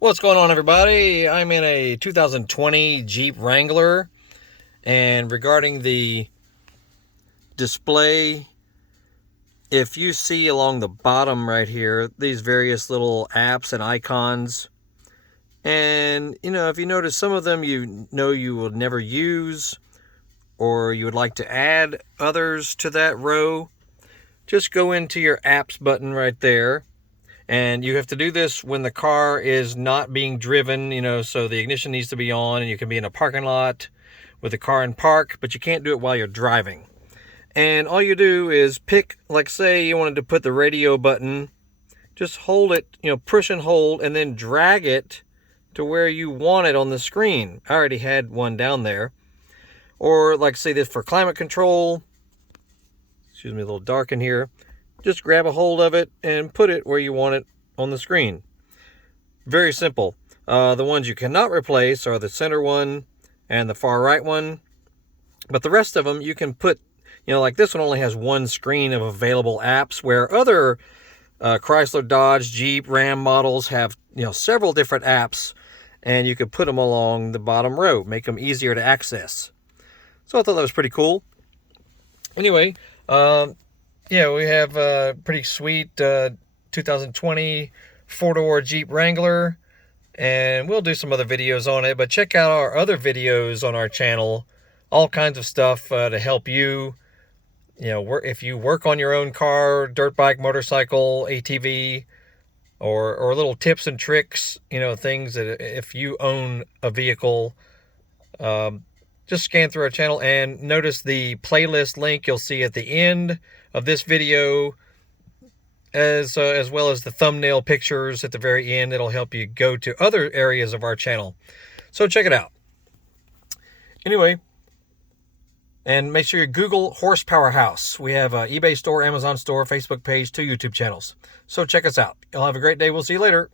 What's going on, everybody? I'm in a 2020 Jeep Wrangler, and regarding the display, if you see along the bottom right here these various little apps and icons, and if you notice, some of them you will never use, or you would like to add others to that row, just go into your apps button right there. And you have to do this when the car is not being driven, so the ignition needs to be on, and you can be in a parking lot with the car in park, but you can't do it while you're driving. And all you do is pick, like, say you wanted to put the radio button, just hold it, push and hold, and then drag it to where you want it on the screen. I already had one down there. Or, like, say this for climate control. Excuse me, a little dark in here. Just grab a hold of it and put it where you want it on the screen. Very simple. The ones you cannot replace are the center one and the far right one. But the rest of them you can put, like this one only has one screen of available apps, where other Chrysler, Dodge, Jeep, Ram models have, several different apps, and you could put them along the bottom row, make them easier to access. So I thought that was pretty cool. Anyway, yeah, we have a pretty sweet 2020 four-door Jeep Wrangler, and we'll do some other videos on it, but check out our other videos on our channel. All kinds of stuff to help you, if you work on your own car, dirt bike, motorcycle, ATV, or little tips and tricks, things that if you own a vehicle, just scan through our channel and notice the playlist link you'll see at the end of this video, as well as the thumbnail pictures at the very end. It'll help you go to other areas of our channel. So check it out. Anyway, and make sure you Google Horsepower House. We have an eBay store, Amazon store, Facebook page, 2 YouTube channels. So check us out. You'll have a great day. We'll see you later.